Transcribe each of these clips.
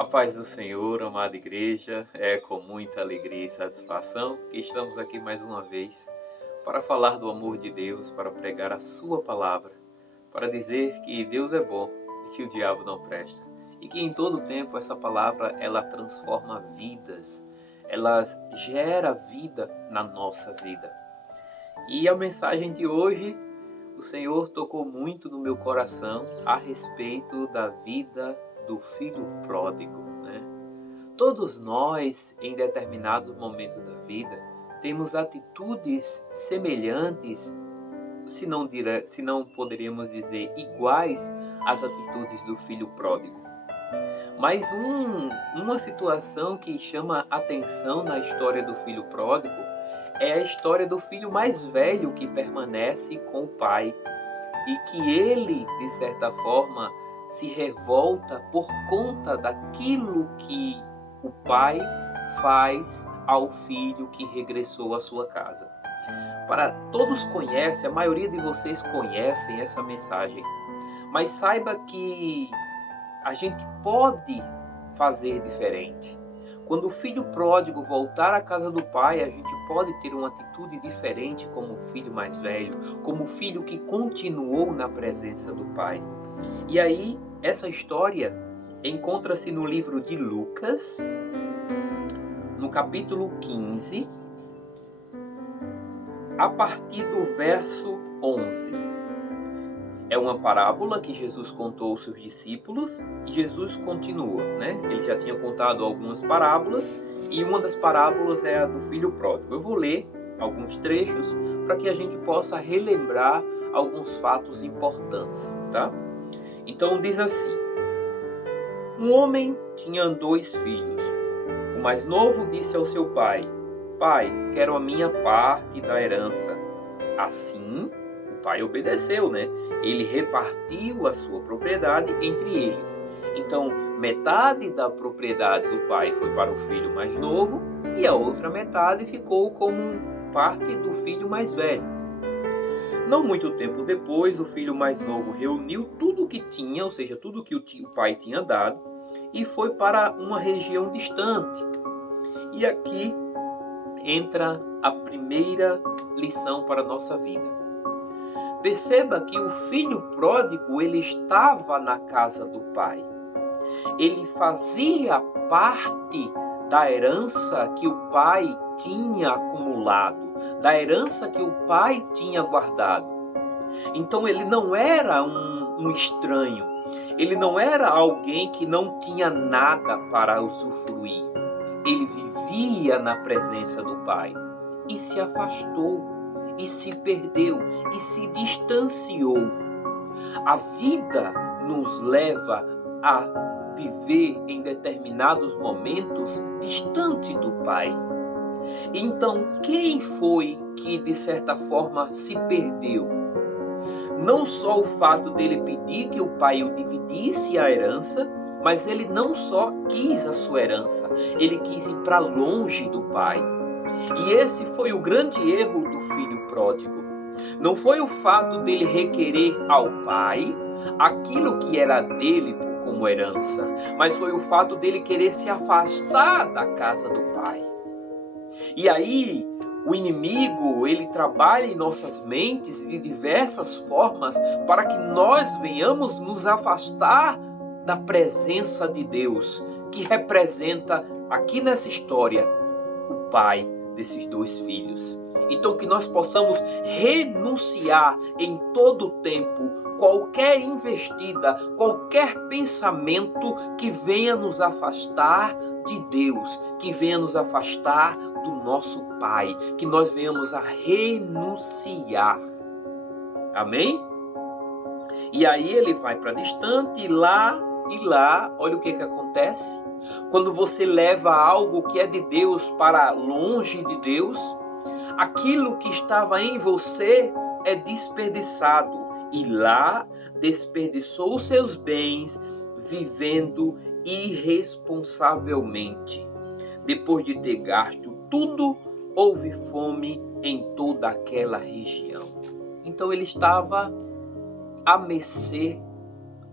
A paz do Senhor, amada igreja, é com muita alegria e satisfação que estamos aqui mais uma vez para falar do amor de Deus, para pregar a sua palavra, para dizer que Deus é bom e que o diabo não presta. E que em todo tempo essa palavra, ela transforma vidas, ela gera vida na nossa vida. E a mensagem de hoje, o Senhor tocou muito no meu coração a respeito da vida do filho pródigo, né? Todos nós, em determinados momentos da vida, temos atitudes semelhantes, se não poderíamos dizer iguais às atitudes do filho pródigo. Mas uma situação que chama atenção na história do filho pródigo é a história do filho mais velho que permanece com o pai e que ele, de certa forma, se revolta por conta daquilo que o pai faz ao filho que regressou à sua casa. Todos conhecem, a maioria de vocês conhecem essa mensagem, mas saiba que a gente pode fazer diferente. Quando o filho pródigo voltar à casa do pai, a gente pode ter uma atitude diferente como o filho mais velho, como o filho que continuou na presença do pai. E aí, essa história encontra-se no livro de Lucas, no capítulo 15, a partir do verso 11. É uma parábola que Jesus contou aos seus discípulos e Jesus continua, né? Ele já tinha contado algumas parábolas e uma das parábolas é a do filho pródigo. Eu vou ler alguns trechos para que a gente possa relembrar alguns fatos importantes, tá? Então diz assim: um homem tinha 2 filhos. O mais novo disse ao seu pai: pai, quero a minha parte da herança. Assim, o pai obedeceu, né? Ele repartiu a sua propriedade entre eles. Então, metade da propriedade do pai foi para o filho mais novo e a outra metade ficou como parte do filho mais velho. Não muito tempo depois, o filho mais novo reuniu tudo o que tinha, ou seja, tudo o que o pai tinha dado, e foi para uma região distante. E aqui entra a primeira lição para a nossa vida. Perceba que o filho pródigo, ele estava na casa do pai. Ele fazia parte da herança que o pai tinha acumulado, da herança que o pai tinha guardado. Então ele não era um estranho, ele não era alguém que não tinha nada para usufruir. Ele vivia na presença do pai e se afastou, e se perdeu, e se distanciou. A vida nos leva a viver em determinados momentos distante do pai. Então, quem foi que, de certa forma, se perdeu? Não só o fato dele pedir que o pai o dividisse a herança, mas ele não só quis a sua herança, ele quis ir para longe do pai. E esse foi o grande erro do filho pródigo. Não foi o fato dele requerer ao pai aquilo que era dele como herança, mas foi o fato dele querer se afastar da casa do pai. E aí, o inimigo, ele trabalha em nossas mentes de diversas formas para que nós venhamos nos afastar da presença de Deus, que representa aqui nessa história o pai desses 2 filhos. Então que nós possamos renunciar em todo o tempo qualquer investida, qualquer pensamento que venha nos afastar de Deus, que venha nos afastar do nosso Pai, que nós venhamos a renunciar. Amém? E aí ele vai para distante, e lá, olha o que acontece. Quando você leva algo que é de Deus para longe de Deus, aquilo que estava em você é desperdiçado. E lá desperdiçou os seus bens vivendo irresponsavelmente. Depois de ter gasto tudo, houve fome em toda aquela região. Então ele estava à mercê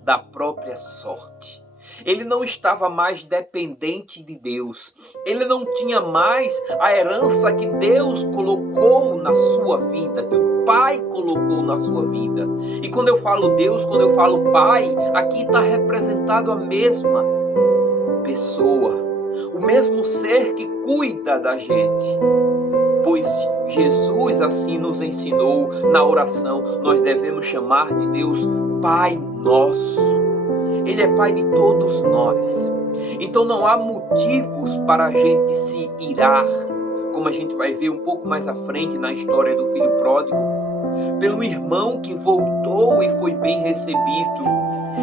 da própria sorte. Ele não estava mais dependente de Deus. Ele não tinha mais a herança que Deus colocou na sua vida, que o Pai colocou na sua vida. E quando eu falo Deus, quando eu falo Pai, aqui está representado a mesma pessoa, o mesmo ser que cuida da gente. Pois Jesus assim nos ensinou na oração. Nós devemos chamar de Deus Pai Nosso. Ele é Pai de todos nós. Então não há motivos para a gente se irar, como a gente vai ver um pouco mais à frente na história do filho pródigo, pelo irmão que voltou e foi bem recebido.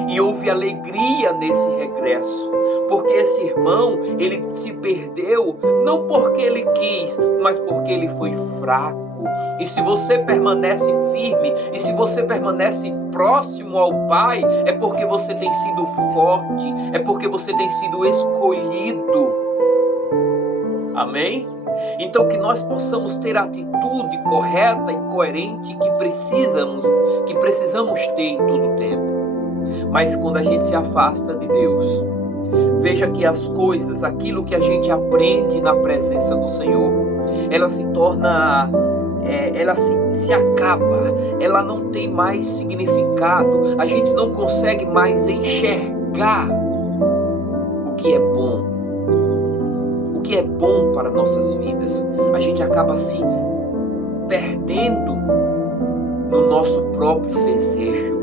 E houve alegria nesse regresso, porque esse irmão, ele se perdeu, não porque ele quis, mas porque ele foi fraco. E se você permanece firme, e se você permanece próximo ao Pai, é porque você tem sido forte, é porque você tem sido escolhido. Amém? Então que nós possamos ter a atitude correta e coerente que precisamos ter em todo o tempo. Mas quando a gente se afasta de Deus, veja que as coisas, aquilo que a gente aprende na presença do Senhor, ela se torna, ela se acaba, ela não tem mais significado, a gente não consegue mais enxergar o que é bom para nossas vidas. A gente acaba se perdendo no nosso próprio desejo.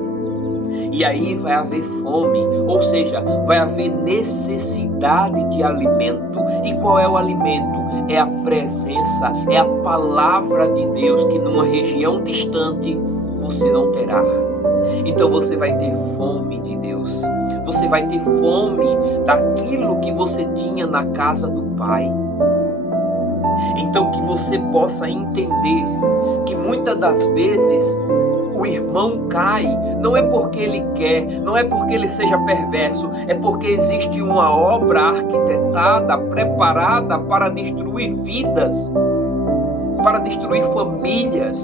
E aí vai haver fome, ou seja, vai haver necessidade de alimento. E qual é o alimento? É a presença, é a palavra de Deus, que numa região distante você não terá. Então você vai ter fome de Deus. Você vai ter fome daquilo que você tinha na casa do Pai. Então que você possa entender que muitas das vezes o irmão cai, não é porque ele quer, não é porque ele seja perverso, é porque existe uma obra arquitetada, preparada para destruir vidas, para destruir famílias.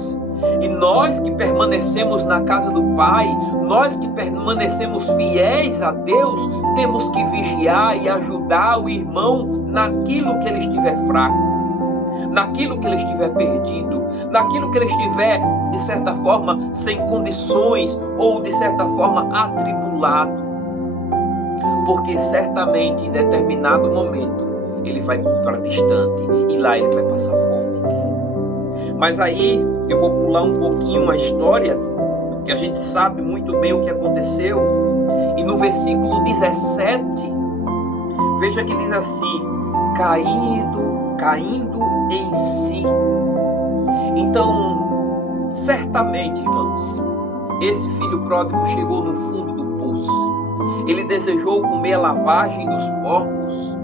E nós que permanecemos na casa do Pai, nós que permanecemos fiéis a Deus, temos que vigiar e ajudar o irmão naquilo que ele estiver fraco, naquilo que ele estiver perdido, naquilo que ele estiver, de certa forma, sem condições ou, de certa forma, atribulado. Porque certamente, em determinado momento, ele vai para distante e lá ele vai passar fome. Mas aí, eu vou pular um pouquinho a história, que a gente sabe muito bem o que aconteceu. E no versículo 17, veja que diz assim: caindo em si. Então, certamente, irmãos, esse filho pródigo chegou no fundo do poço. Ele desejou comer a lavagem dos porcos,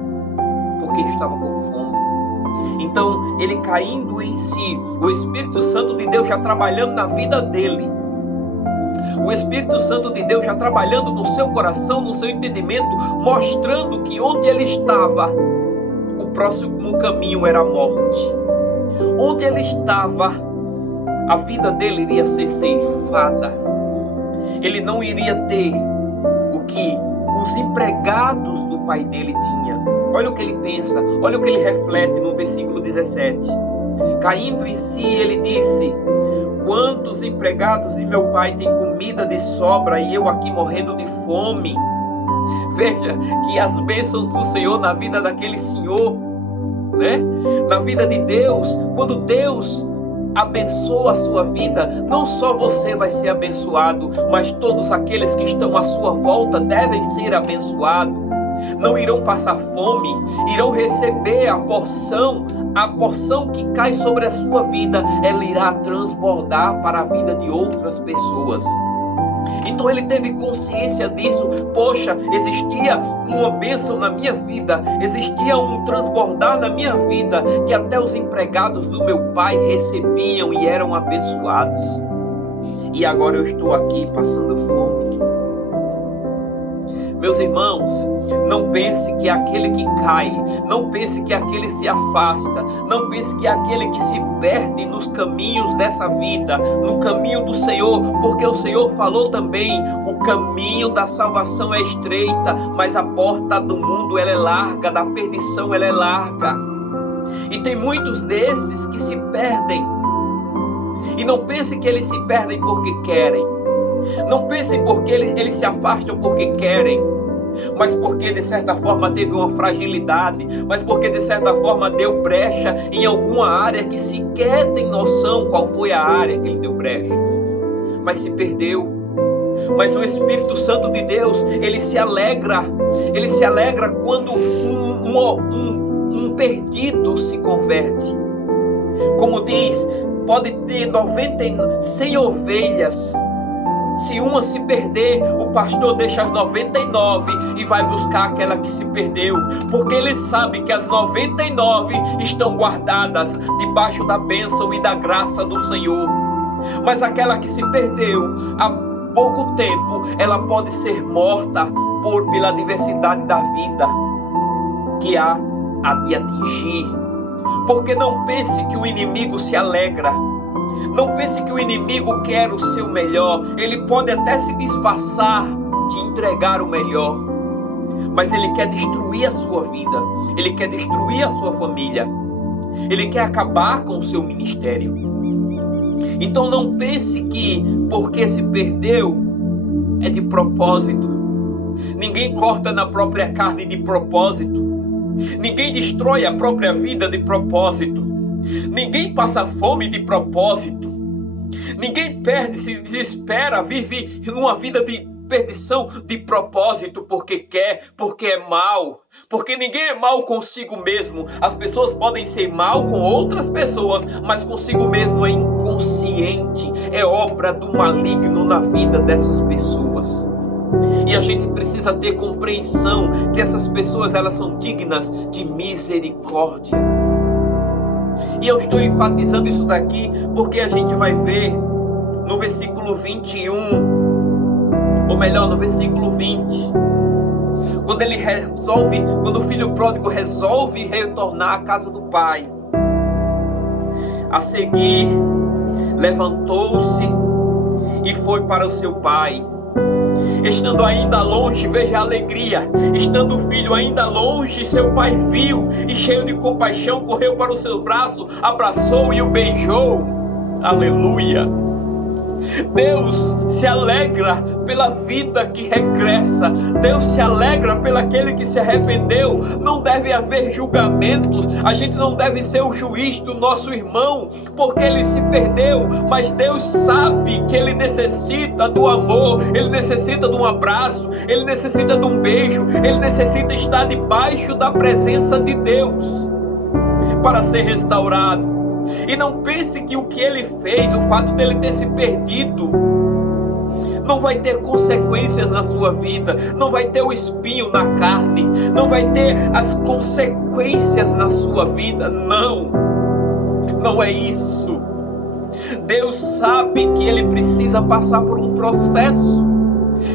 porque ele estava com fome. Então, ele caindo em si, o Espírito Santo de Deus já trabalhando na vida dele, o Espírito Santo de Deus já trabalhando no seu coração, no seu entendimento, mostrando que onde ele estava, o próximo caminho era a morte. Onde ele estava, a vida dele iria ser ceifada. Ele não iria ter o que os empregados do pai dele tinham. Olha o que ele pensa, olha o que ele reflete no versículo 17. Caindo em si, ele disse: quantos empregados de meu pai têm comida de sobra e eu aqui morrendo de fome? Veja que as bênçãos do Senhor na vida daquele senhor, né? Na vida de Deus, quando Deus abençoa a sua vida, não só você vai ser abençoado, mas todos aqueles que estão à sua volta devem ser abençoados. Não irão passar fome, irão receber a porção que cai sobre a sua vida, ela irá transbordar para a vida de outras pessoas. Então ele teve consciência disso. Poxa, existia uma bênção na minha vida, existia um transbordar na minha vida, que até os empregados do meu pai recebiam e eram abençoados. E agora eu estou aqui passando fome. Meus irmãos, não pense que é aquele que cai, não pense que é aquele que se afasta, não pense que é aquele que se perde nos caminhos dessa vida, no caminho do Senhor, porque o Senhor falou também, o caminho da salvação é estreita, mas a porta do mundo ela é larga, da perdição ela é larga. E tem muitos desses que se perdem. E não pense que eles se perdem porque querem. Não pensem porque eles se afastam porque querem, mas porque de certa forma teve uma fragilidade, mas porque de certa forma deu brecha em alguma área que sequer tem noção qual foi a área que ele deu brecha, mas se perdeu. Mas o Espírito Santo de Deus, ele se alegra quando um perdido se converte. Como diz, pode ter 100 ovelhas. Se uma se perder, o pastor deixa as 99 e vai buscar aquela que se perdeu, porque ele sabe que as 99 estão guardadas debaixo da bênção e da graça do Senhor. Mas aquela que se perdeu, há pouco tempo, ela pode ser morta pela diversidade da vida que há a de atingir. Porque não pense que o inimigo se alegra. Não pense que o inimigo quer o seu melhor. Ele pode até se disfarçar de entregar o melhor, mas ele quer destruir a sua vida. Ele quer destruir a sua família. Ele quer acabar com o seu ministério. Então não pense que porque se perdeu é de propósito. Ninguém corta na própria carne de propósito. Ninguém destrói a própria vida de propósito. Ninguém passa fome de propósito. Ninguém perde, se desespera, vive numa vida de perdição de propósito porque quer, porque é mal. Porque ninguém é mal consigo mesmo. As pessoas podem ser mal com outras pessoas, mas consigo mesmo é inconsciente. É obra do maligno na vida dessas pessoas. E a gente precisa ter compreensão que essas pessoas elas são dignas de misericórdia. E eu estou enfatizando isso daqui porque a gente vai ver no versículo 21, ou melhor, no versículo 20, quando o filho pródigo resolve retornar à casa do pai. A seguir, levantou-se e foi para o seu pai. Estando ainda longe, veja a alegria. Estando o filho ainda longe, seu pai viu e cheio de compaixão correu para o seu braço, abraçou e o beijou. Aleluia! Deus se alegra pela vida que regressa. Deus se alegra pelo aquele que se arrependeu. Não deve haver julgamentos. A gente não deve ser o juiz do nosso irmão porque ele se perdeu. Mas Deus sabe que ele necessita do amor. Ele necessita de um abraço. Ele necessita de um beijo. Ele necessita estar debaixo da presença de Deus para ser restaurado. E não pense que o que ele fez, o fato dele ter se perdido, não vai ter consequências na sua vida, não vai ter o espinho na carne, não vai ter as consequências na sua vida. Não, não é isso. Deus sabe que ele precisa passar por um processo,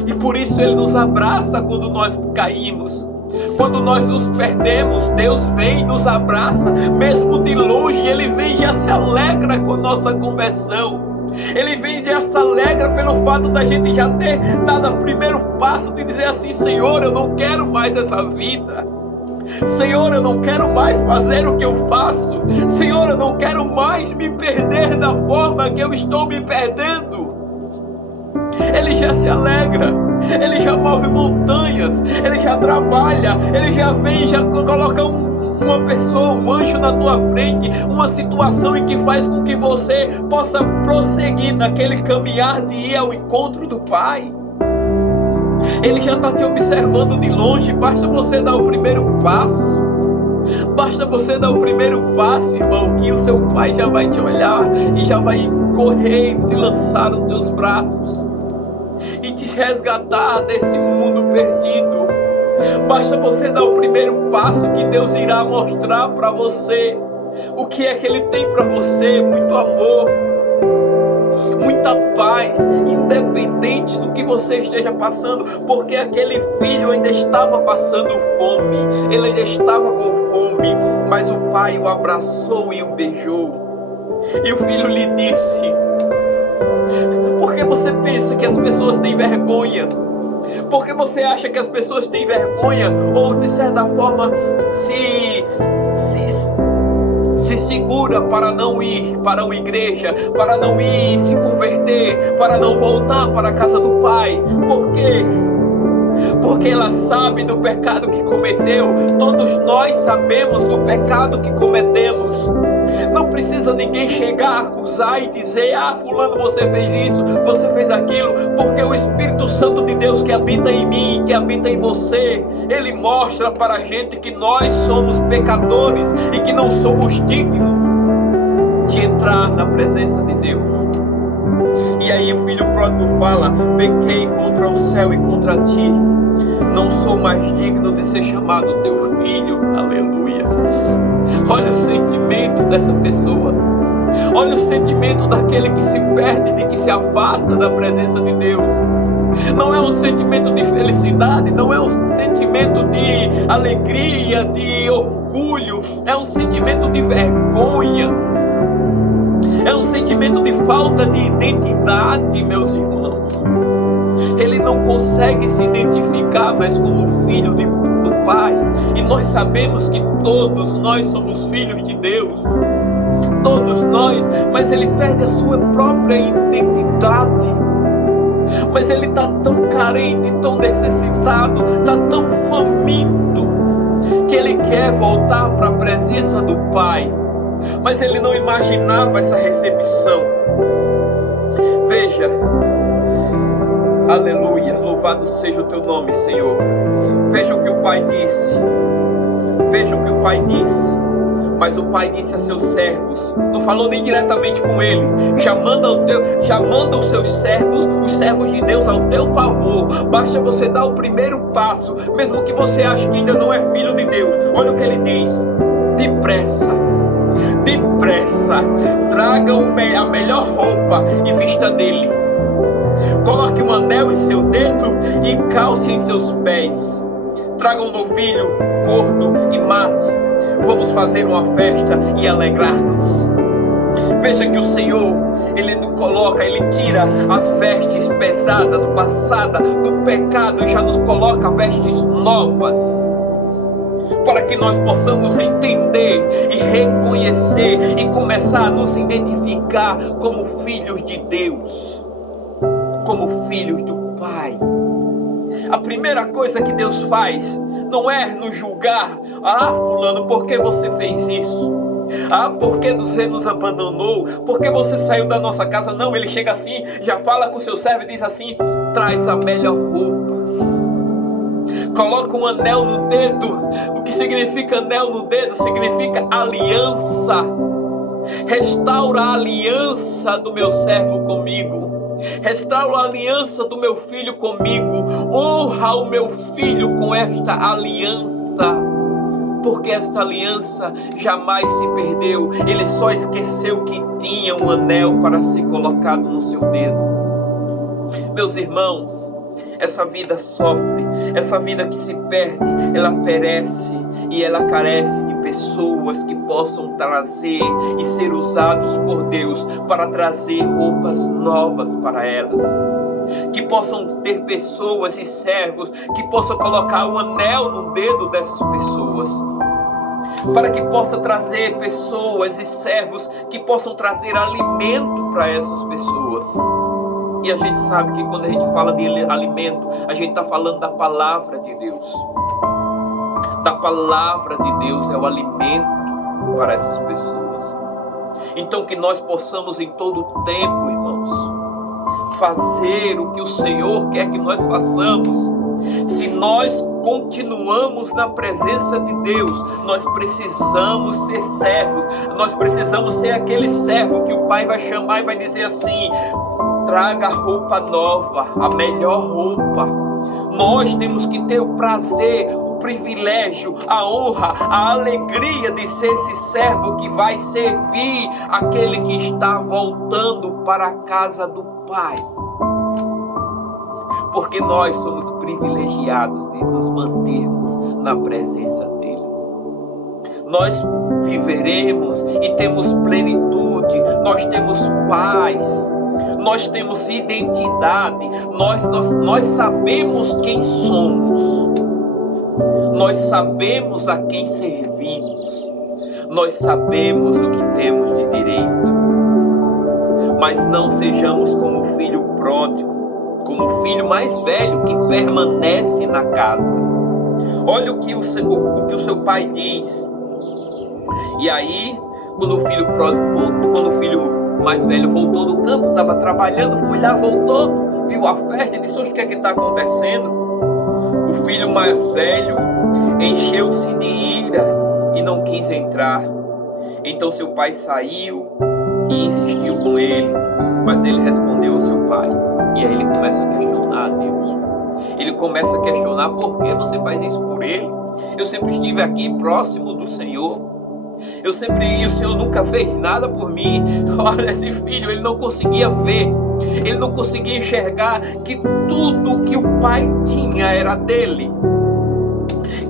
e por isso ele nos abraça quando nós caímos. Quando nós nos perdemos, Deus vem e nos abraça, mesmo de longe. Ele vem e já se alegra com a nossa conversão. Ele vem e já se alegra pelo fato da gente já ter dado o primeiro passo de dizer assim: Senhor, eu não quero mais essa vida. Senhor, eu não quero mais fazer o que eu faço. Senhor, eu não quero mais me perder da forma que eu estou me perdendo. Ele já se alegra, ele já move montanhas, ele já trabalha, ele já vem, já coloca uma pessoa, um anjo na tua frente, uma situação em que faz com que você possa prosseguir naquele caminhar de ir ao encontro do Pai. Ele já está te observando de longe, basta você dar o primeiro passo. Basta você dar o primeiro passo, irmão, que o seu Pai já vai te olhar e já vai correr e se lançar nos teus braços e te resgatar desse mundo perdido. Basta você dar o primeiro passo que Deus irá mostrar para você o que é que Ele tem para você. Muito amor, muita paz, independente do que você esteja passando, porque aquele filho ainda estava passando fome, ele ainda estava com fome, mas o pai o abraçou e o beijou. E o filho lhe disse: por que você pensa que as pessoas têm vergonha? Por que você acha que as pessoas têm vergonha? Ou de certa forma se segura para não ir para uma igreja, para não ir se converter, para não voltar para a casa do Pai? Por quê? Porque ela sabe do pecado que cometeu. Todos nós sabemos do pecado que cometemos. Não precisa ninguém chegar, acusar e dizer: ah, fulano, você fez isso, você fez aquilo, porque o Espírito Santo de Deus que habita em mim, que habita em você, ele mostra para a gente que nós somos pecadores e que não somos dignos de entrar na presença de Deus. E aí o filho pródigo fala: pequei contra o céu e contra ti, não sou mais digno de ser chamado teu filho. Aleluia. Olha o sentimento dessa pessoa. Olha o sentimento daquele que se perde, de que se afasta da presença de Deus. Não é um sentimento de felicidade, não é um sentimento de alegria, de orgulho, é um sentimento de vergonha. É um sentimento de falta de identidade, meus irmãos. Ele não consegue se identificar mais como filho do Pai. E nós sabemos que todos nós somos filhos de Deus. Todos nós. Mas ele perde a sua própria identidade. Mas ele está tão carente, tão necessitado, está tão faminto, que ele quer voltar para a presença do Pai. Mas ele não imaginava essa recepção. Veja, aleluia, louvado seja o teu nome, Senhor. Veja o que o Pai disse. Veja o que o Pai disse. Mas o Pai disse a seus servos, não falou nem diretamente com ele: já manda os seus servos, os servos de Deus, ao teu favor. Basta você dar o primeiro passo, mesmo que você ache que ainda não é filho de Deus. Olha o que ele diz: depressa, traga a melhor roupa e vista nele. Coloque um anel em seu dedo e calce em seus pés. Traga um novilho gordo e mate. Vamos fazer uma festa e alegrar-nos. Veja que o Senhor, ele tira as vestes pesadas, passadas do pecado, e já nos coloca vestes novas, para que nós possamos entender e reconhecer e começar a nos identificar como filhos de Deus, como filhos do Pai. A primeira coisa que Deus faz não é nos julgar: ah, fulano, por que você fez isso? Ah, por que você nos abandonou? Por que você saiu da nossa casa? Não, ele chega assim, já fala com o seu servo e diz assim: traz a melhor roupa. Coloca um anel no dedo. O que significa anel no dedo? Significa aliança. Restaura a aliança do meu servo comigo. Restaura a aliança do meu filho comigo. Honra o meu filho com esta aliança, porque esta aliança jamais se perdeu. Ele só esqueceu que tinha um anel para ser colocado no seu dedo. Meus irmãos, essa vida sofre, essa vida que se perde, ela perece, e ela carece de pessoas que possam trazer e ser usados por Deus para trazer roupas novas para elas. Que possam ter pessoas e servos que possam colocar um anel no dedo dessas pessoas, para que possa trazer pessoas e servos que possam trazer alimento para essas pessoas. E a gente sabe que quando a gente fala de alimento, a gente está falando da palavra de Deus. Da palavra de Deus é o alimento para essas pessoas. Então que nós possamos em todo o tempo, irmãos, fazer o que o Senhor quer que nós façamos. Se nós continuamos na presença de Deus, nós precisamos ser servos. Nós precisamos ser aquele servo que o Pai vai chamar e vai dizer assim: traga roupa nova, a melhor roupa. Nós temos que ter o prazer, o privilégio, a honra, a alegria de ser esse servo que vai servir aquele que está voltando para a casa do Pai. porque nós somos privilegiados de nos mantermos na presença dele. Nós viveremos e temos plenitude, nós temos paz, nós temos identidade, nós sabemos quem somos, nós sabemos a quem servimos, nós sabemos o que temos de direito. Mas não sejamos como o filho pródigo, como o filho mais velho que permanece na casa. Olha o que o seu pai diz. E aí, quando o filho pródigo voltou, quando o filho mais velho voltou do campo, estava trabalhando, foi lá, voltou, viu a festa e disse: o que é que está acontecendo? O filho mais velho encheu-se de ira e não quis entrar. Então seu pai saiu e insistiu com ele, mas ele respondeu ao seu pai. E aí ele começa a questionar a Deus. Ele começa a questionar: por que você faz isso por ele? Eu sempre estive aqui próximo do Senhor. Eu sempre ia, o Senhor nunca fez nada por mim. Olha, esse filho, ele não conseguia ver, ele não conseguia enxergar que tudo que o pai tinha era dele,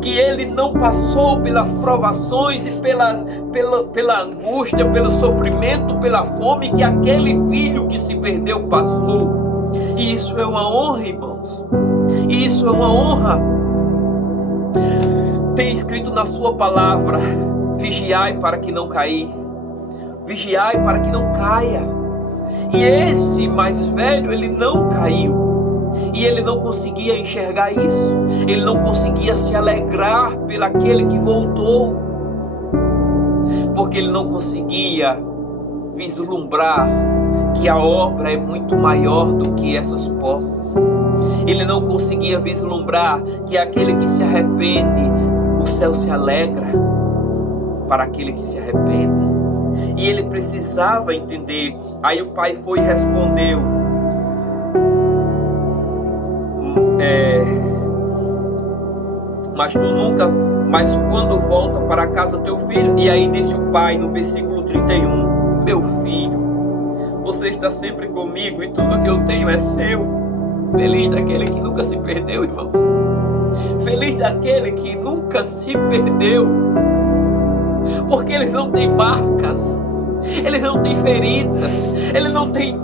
que ele não passou pelas provações e pela angústia, pelo sofrimento, pela fome que aquele filho que se perdeu passou. E isso é uma honra, irmãos. E isso é uma honra. Tem escrito na sua palavra: vigiai para que não cair, vigiai para que não caia. E esse mais velho, ele não caiu. E ele não conseguia enxergar isso. Ele não conseguia se alegrar pelo aquele que voltou, porque ele não conseguia vislumbrar que a obra é muito maior do que essas posses. Ele não conseguia vislumbrar que aquele que se arrepende, o céu se alegra para aquele que se arrepende. E ele precisava entender. Aí o pai foi e respondeu: mas quando volta para casa teu filho. E aí disse o pai no versículo 31: meu filho, você está sempre comigo e tudo que eu tenho é seu. Feliz daquele que nunca se perdeu, irmão. Feliz daquele que nunca se perdeu, porque eles não têm marcas, eles não têm feridas, eles não têm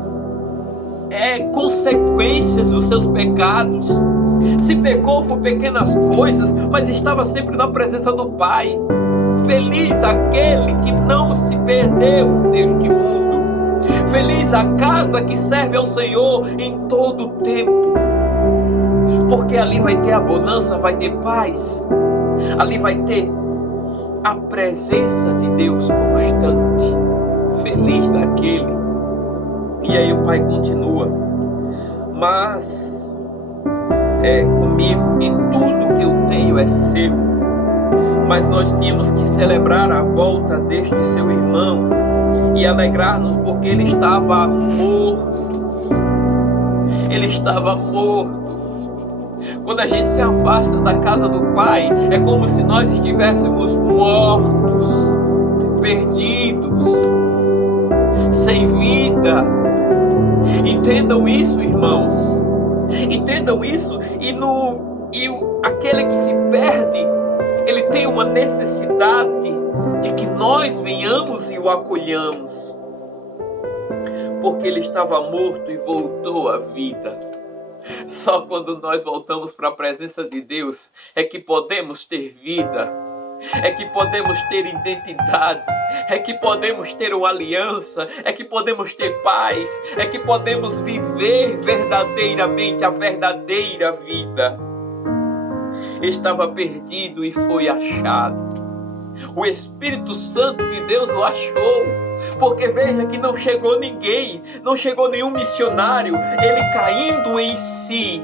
consequências dos seus pecados. Se pecou por pequenas coisas, mas estava sempre na presença do Pai. Feliz aquele que não se perdeu neste mundo. Feliz a casa que serve ao Senhor em todo o tempo, porque ali vai ter a bonança, vai ter paz, ali vai ter a presença de Deus constante. Feliz daquele. E aí o pai continua: mas comigo e tudo que eu tenho é seu. Mas nós tínhamos que celebrar a volta deste seu irmão e alegrar-nos, porque ele estava morto. Ele estava morto. Quando a gente se afasta da casa do Pai, é como se nós estivéssemos mortos, perdidos, sem vida. Entendam isso, irmãos. Entendam isso. Aquele que se perde, ele tem uma necessidade de que nós venhamos e o acolhamos, porque ele estava morto e voltou à vida. Só quando nós voltamos para a presença de Deus é que podemos ter vida, é que podemos ter identidade, é que podemos ter uma aliança, é que podemos ter paz, é que podemos viver verdadeiramente a verdadeira vida. Estava perdido e foi achado. O Espírito Santo de Deus o achou, porque veja que não chegou ninguém, não chegou nenhum missionário, ele caindo em si.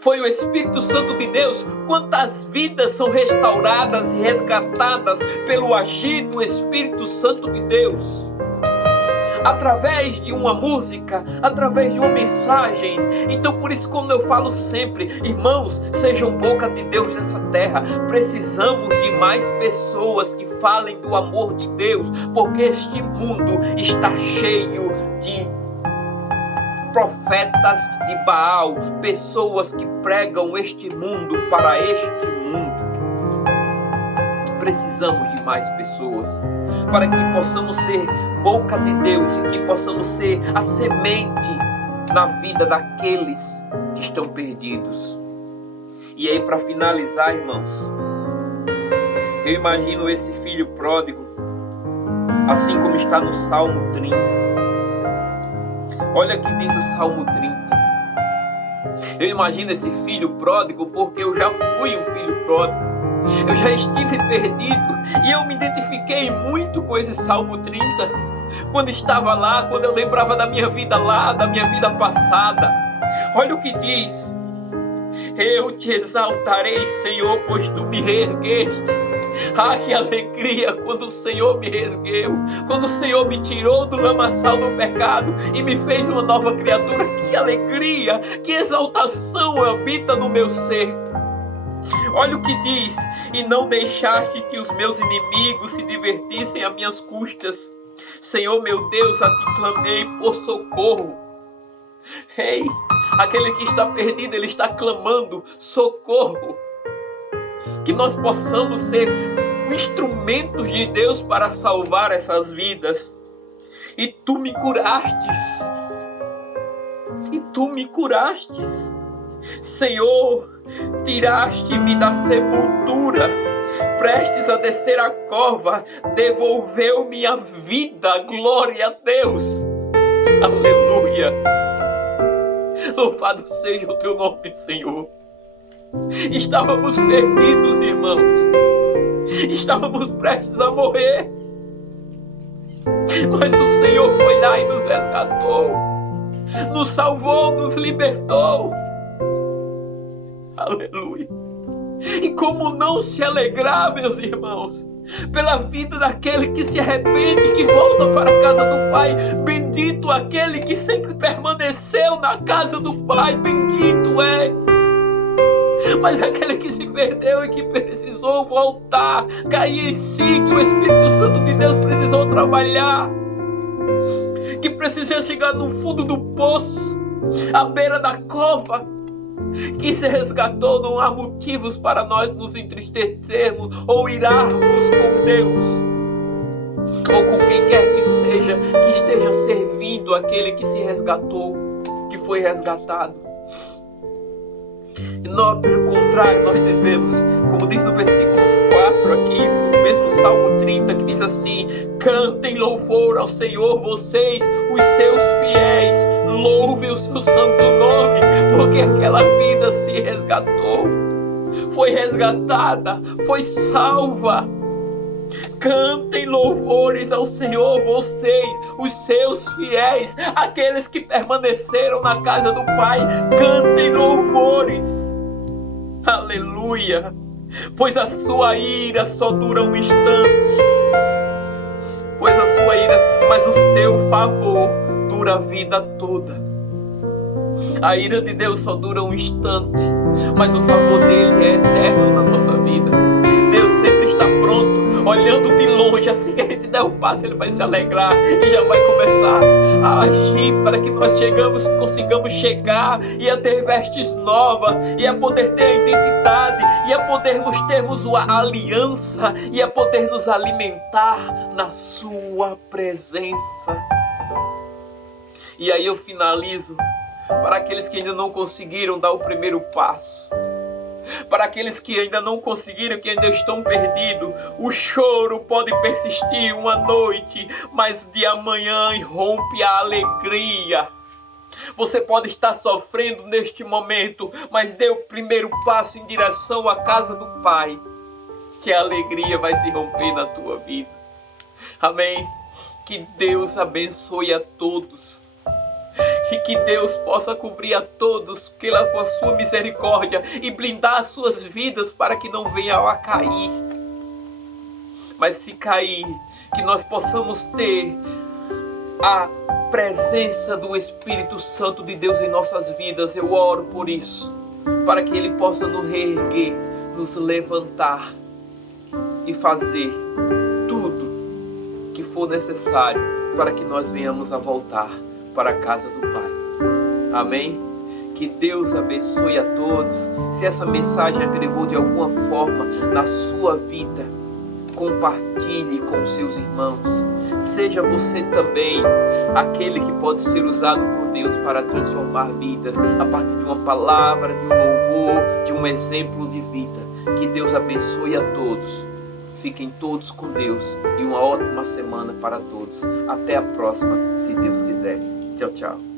Foi o Espírito Santo de Deus. Quantas vidas são restauradas e resgatadas pelo agir do Espírito Santo de Deus? Através de uma música, através de uma mensagem. Então por isso, como eu falo sempre, irmãos, sejam boca de Deus nessa terra. Precisamos de mais pessoas que falem do amor de Deus, porque este mundo está cheio de profetas de Baal, pessoas que pregam este mundo para este mundo. Precisamos de mais pessoas para que possamos ser boca de Deus e que possamos ser a semente na vida daqueles que estão perdidos. E aí, para finalizar, irmãos, eu imagino esse filho pródigo, assim como está no Salmo 30. Olha o que diz o Salmo 30. Eu imagino esse filho pródigo porque eu já fui um filho pródigo. Eu já estive perdido e eu me identifiquei muito com esse Salmo 30. Quando estava lá, quando eu lembrava da minha vida lá, da minha vida passada. Olha o que diz. Eu te exaltarei, Senhor, pois tu me reergueste. Ah, que alegria quando o Senhor me reergueu, quando o Senhor me tirou do lamaçal do pecado e me fez uma nova criatura. Que alegria, que exaltação habita no meu ser. Olha o que diz. E não deixaste que os meus inimigos se divertissem a minhas custas. Senhor meu Deus, a ti clamei por socorro. Ei, aquele que está perdido, ele está clamando socorro. Que nós possamos ser instrumentos de Deus para salvar essas vidas. E tu me curastes. E tu me curastes. Senhor, tiraste-me da sepultura, prestes a descer a cova, devolveu-me a vida. Glória a Deus. Aleluia. Louvado seja o teu nome, Senhor. Estávamos perdidos, irmãos. Estávamos prestes a morrer. Mas o Senhor foi lá e nos resgatou. Nos salvou, nos libertou. Aleluia. E como não se alegrar, meus irmãos, pela vida daquele que se arrepende, que volta para a casa do Pai. Bendito aquele que sempre permaneceu na casa do Pai. Bendito és. Mas aquele que se perdeu e que precisou voltar, cair em si, que o Espírito Santo de Deus precisou trabalhar, que precisou chegar no fundo do poço, à beira da cova, que se resgatou. Não há motivos para nós nos entristecermos ou irarmos com Deus ou com quem quer que seja que esteja servindo aquele que se resgatou, que foi resgatado. E nós, pelo contrário, nós devemos, como diz no versículo 4 aqui, no mesmo Salmo 30, que diz assim: cantem louvor ao Senhor, vocês, os seus fiéis, louvem o seu santo nome, porque aquela vida se resgatou, foi resgatada, foi salva. Cantem louvores ao Senhor, vocês, os seus fiéis, aqueles que permaneceram na casa do Pai. Cantem louvores. Aleluia. Pois a sua ira só dura um instante. Pois a sua ira, mas o seu favor dura a vida toda. A ira de Deus só dura um instante, mas o favor dele é eterno na nossa vida. Deus sempre está pronto, olhando de longe. Assim que a gente der um passo, ele vai se alegrar e já vai começar a agir para que nós consigamos chegar e a ter vestes novas, e a poder ter a identidade, e a podermos termos uma aliança, e a poder nos alimentar na sua presença. E aí eu finalizo para aqueles que ainda não conseguiram dar o primeiro passo. Para aqueles que ainda não conseguiram, que ainda estão perdidos, o choro pode persistir uma noite, mas de amanhã irrompe a alegria. Você pode estar sofrendo neste momento, mas dê o primeiro passo em direção à casa do Pai, que a alegria vai se romper na tua vida. Amém? Que Deus abençoe a todos. E que Deus possa cobrir a todos com a sua misericórdia e blindar as suas vidas para que não venham a cair. Mas se cair, que nós possamos ter a presença do Espírito Santo de Deus em nossas vidas. Eu oro por isso, para que Ele possa nos reerguer, nos levantar e fazer tudo que for necessário para que nós venhamos a voltar para a casa do Pai. Amém? Que Deus abençoe a todos. Se essa mensagem agregou de alguma forma na sua vida, compartilhe com seus irmãos. Seja você também aquele que pode ser usado por Deus para transformar vidas a partir de uma palavra, de um louvor, de um exemplo de vida. Que Deus abençoe a todos. Fiquem todos com Deus e uma ótima semana para todos. Até a próxima, se Deus quiser. Tchau, tchau.